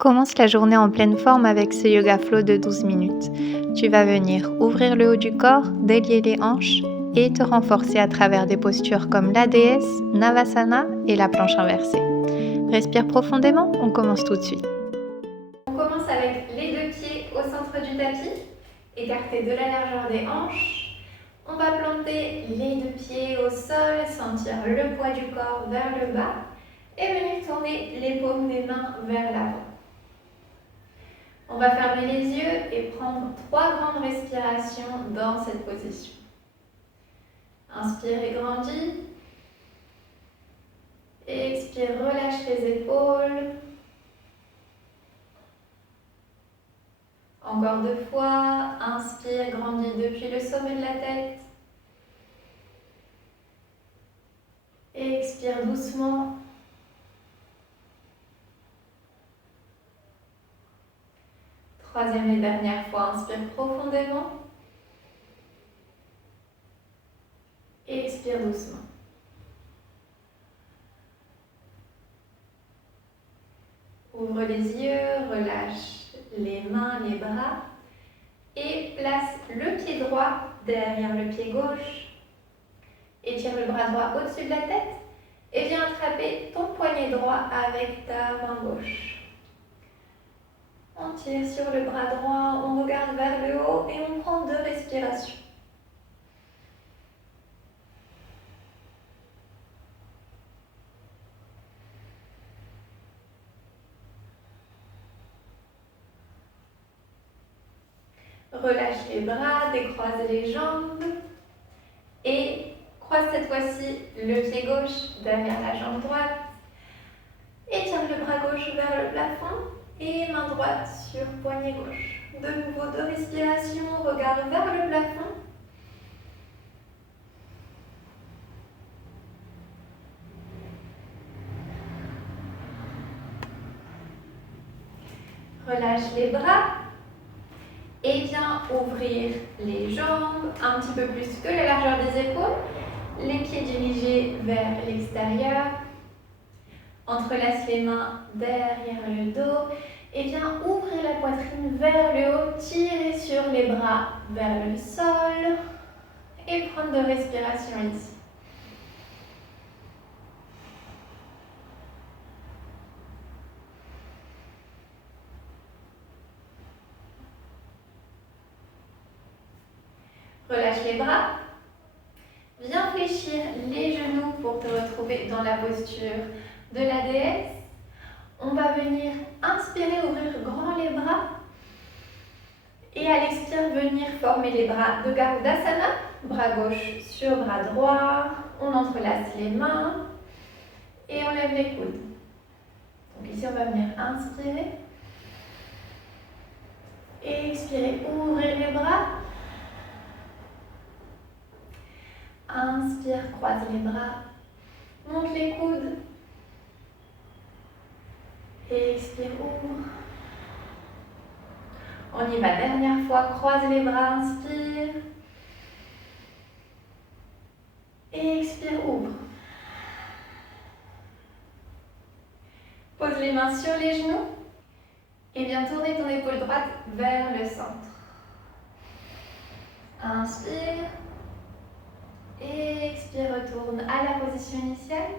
Commence la journée en pleine forme avec ce yoga flow de 12 minutes. Tu vas venir ouvrir le haut du corps, délier les hanches et te renforcer à travers des postures comme la déesse, Navasana et la planche inversée. Respire profondément, on commence tout de suite. On commence avec les deux pieds au centre du tapis, écartés de la largeur des hanches. On va planter les deux pieds au sol, sentir le poids du corps vers le bas et venir tourner les paumes des mains vers l'avant. On va fermer les yeux et prendre 3 grandes respirations dans cette position. Inspire et grandis. Expire, relâche les épaules. Encore 2 fois. Inspire, grandis depuis le sommet de la tête. Expire doucement. Troisième et dernière fois, inspire profondément. Et expire doucement. Ouvre les yeux, relâche les mains, les bras et place le pied droit derrière le pied gauche. Étire le bras droit au-dessus de la tête et viens attraper ton poignet droit avec ta main gauche. On tire sur le bras droit, on regarde vers le haut et on prend 2 respirations. Relâche les bras, décroise les jambes et croise cette fois-ci le pied gauche derrière la jambe droite. Étire le bras gauche vers le plafond et main droite sur poignet gauche. De nouveau 2 respirations, regard vers le plafond. Relâche les bras et viens ouvrir les jambes un petit peu plus que la largeur des épaules. Les pieds dirigés vers l'extérieur. Entrelace les mains derrière le dos et viens ouvrir la poitrine vers le haut. Tirez sur les bras vers le sol et prendre 2 respirations ici. Relâche les bras. Viens fléchir les genoux pour te retrouver dans la posture de la déesse. On va venir inspirer, ouvrir grand les bras. Et à l'expire, venir former les bras de Garudasana. Bras gauche sur bras droit. On entrelace les mains et on lève les coudes. Donc ici, on va venir inspirer. Et expirer, ouvrir les bras. Inspire, croise les bras. Monte les coudes. Et expire, ouvre. On y va, dernière fois, croise les bras, inspire. Et expire, ouvre. Pose les mains sur les genoux. Et viens tourner ton épaule droite vers le centre. Inspire. Et expire, retourne à la position initiale.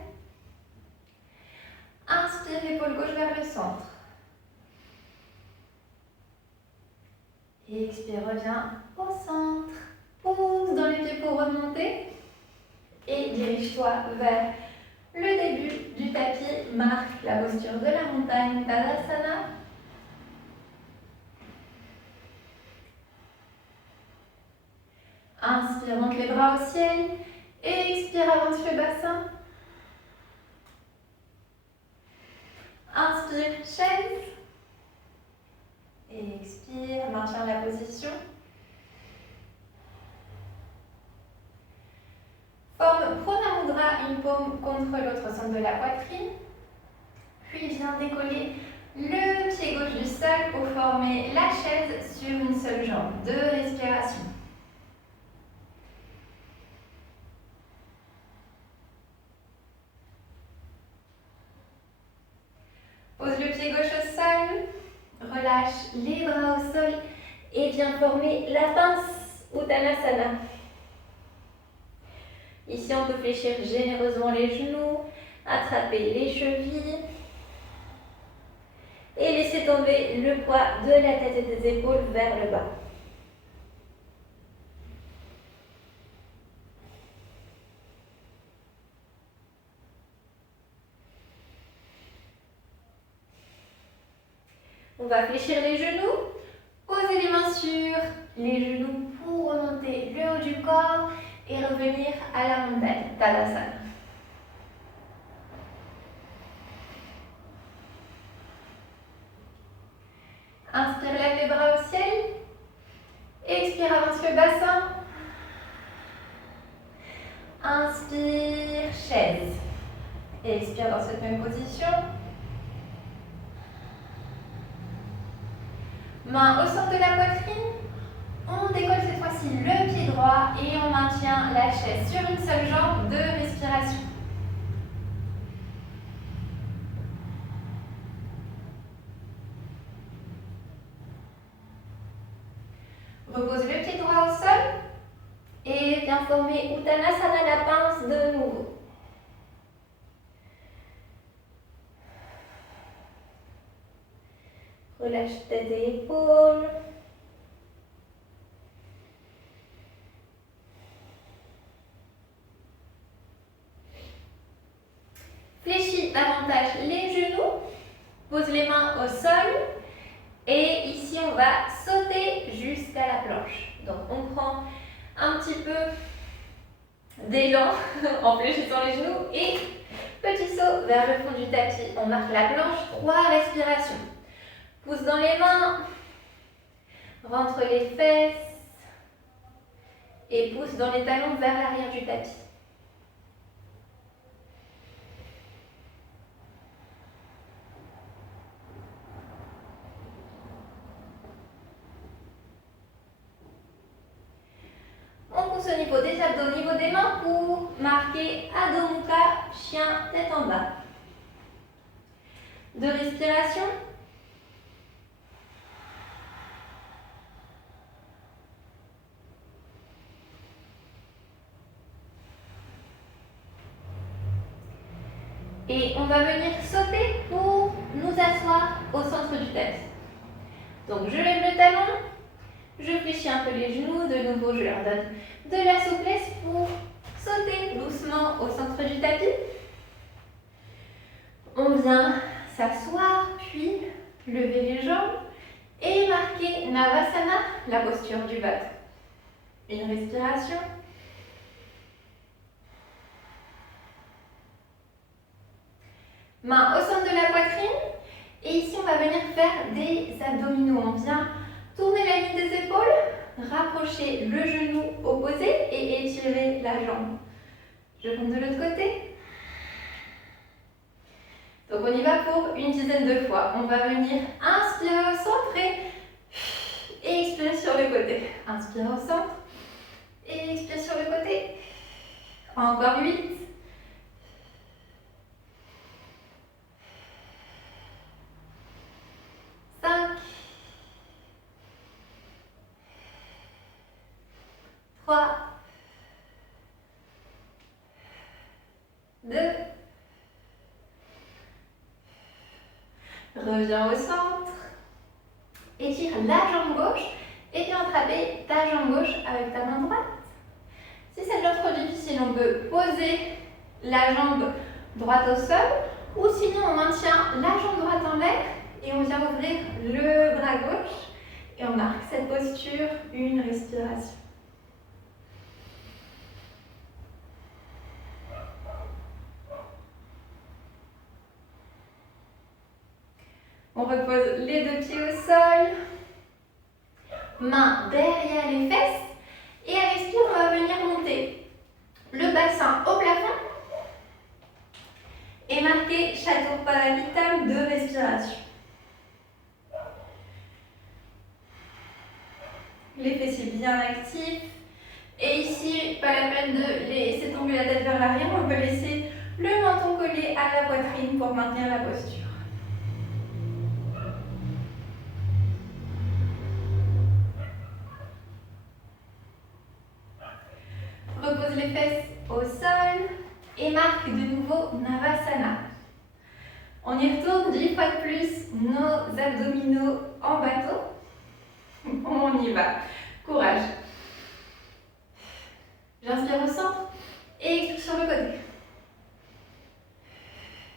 Inspire, épaule gauche vers le centre. Et expire, reviens au centre. Pousse dans les pieds pour remonter. Et dirige-toi vers le début du tapis. Marque la posture de la montagne, Tadasana. Inspire, monte les bras au ciel. Et expire, avance le bassin. Inspire, chaise. Et expire, maintiens la position. Forme Pranay Mudra, une paume contre l'autre centre de la poitrine. Puis viens décoller le pied gauche du sol pour former la chaise sur une seule jambe. 2 respirations. Pose le pied gauche au sol. relâche les bras au sol et viens former la pince Uttanasana. Ici, on peut fléchir généreusement les genoux, attraper les chevilles et laisser tomber le poids de la tête et des épaules vers le bas. On va fléchir les genoux, poser les mains sur les genoux pour remonter le haut du corps et revenir à la montagne, Tadasana. Inspire, lève les bras au ciel. Expire, avance le bassin. Inspire, chaise. Expire dans cette même position. Main au centre de la poitrine. On décolle cette fois-ci le pied droit et on maintient la chaise sur une seule jambe de respiration. Repose le pied droit au sol et viens former Uttanasana, la pince de nouveau. Relâche tête et épaules. Fléchis davantage les genoux. Pose les mains au sol. Et ici, on va sauter jusqu'à la planche. Donc, on prend un petit peu d'élan en fléchissant les genoux et petit saut vers le fond du tapis. On marque la planche, 3 respirations. Pousse dans les mains, rentre les fesses et pousse dans les talons vers l'arrière du tapis. On pousse au niveau des abdos, au niveau des mains pour marquer Adho Mukha, chien tête en bas. 2 respirations. Et on va venir sauter pour nous asseoir au centre du tapis. Donc je lève le talon, je fléchis un peu les genoux, de nouveau je leur donne de la souplesse pour sauter doucement au centre du tapis. On vient s'asseoir, puis lever les jambes et marquer Navasana, la posture du bateau. Une respiration. Main au centre de la poitrine. Et ici, on va venir faire des abdominaux. On vient tourner la ligne des épaules, rapprocher le genou opposé et étirer la jambe. Je compte de l'autre côté. Donc, on y va pour une dizaine de fois. On va venir inspirer au centre et expirer sur le côté. Inspire au centre et expire sur le côté. Encore 8. 5, 3, 2, reviens au centre, étire la jambe gauche et viens attraper ta jambe gauche avec ta main droite. Si ça devient trop difficile, on peut poser la jambe droite au sol ou sinon on maintient la jambe droite en l'air et on vient ouvrir le bras gauche et on marque cette posture, une respiration. On repose les 2 pieds au sol, main derrière les fesses et à l'expire, on va venir monter le bassin au plafond et marquer Chaturpadamittam, 2 respirations. Les fessiers bien actifs. Et ici, pas la peine de laisser tomber la tête vers l'arrière, on peut laisser le menton collé à la poitrine pour maintenir la posture. Pose les fesses au sol et marque de nouveau Navasana. On y retourne 10 fois de plus nos abdominaux en bateau. On y va. Courage. J'inspire au centre et expire sur le côté.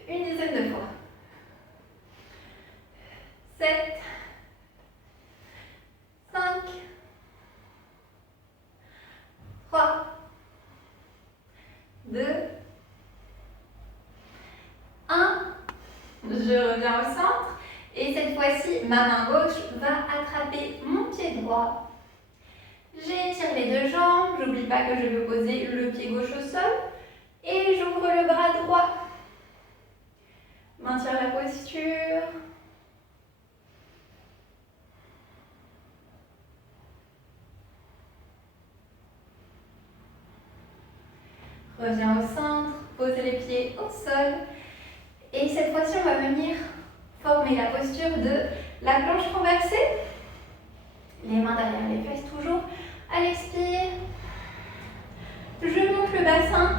Une dizaine de fois. 7, 5, 3, 2, 1. Je reviens au centre et cette fois-ci, ma main gauche va attraper mon pied droit. J'étire les deux jambes, j'oublie pas que je veux poser le pied gauche au sol et j'ouvre le bras droit. Maintiens la posture. Reviens au centre, pose les pieds au sol. Et cette fois-ci, on va venir former la posture de la planche renversée. Les mains derrière les fesses toujours. À l'expire, je monte le bassin,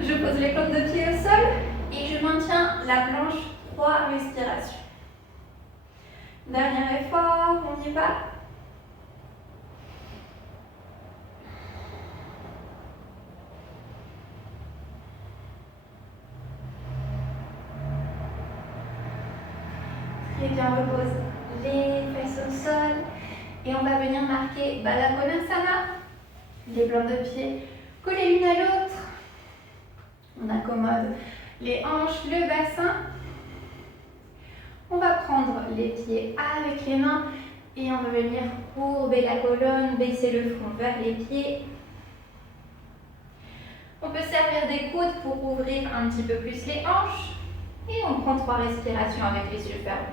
je pose les plantes de pied au sol et je maintiens la planche 3 respirations. Dernier effort, on y va. Très bien, repose les fesses au sol et on va venir marquer Baddha Konasana. Les plantes de pied collées l'une à l'autre. On accommode les hanches, le bassin. On va prendre les pieds avec les mains et on va venir courber la colonne, baisser le front vers les pieds. On peut servir des coudes pour ouvrir un petit peu plus les hanches et on prend 3 respirations avec les yeux fermés.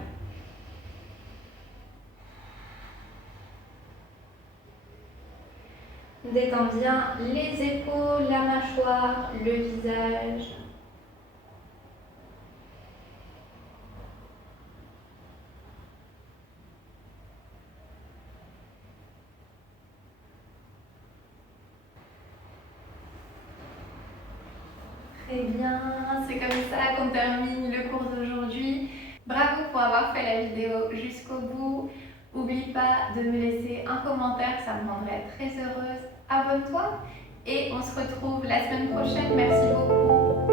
Détends bien les épaules, la mâchoire, le visage. Très bien, c'est comme ça qu'on termine le cours d'aujourd'hui. Bravo pour avoir fait la vidéo jusqu'au bout. N'oublie pas de me laisser un commentaire, ça me rendrait très heureuse. Abonne-toi et on se retrouve la semaine prochaine. Merci beaucoup.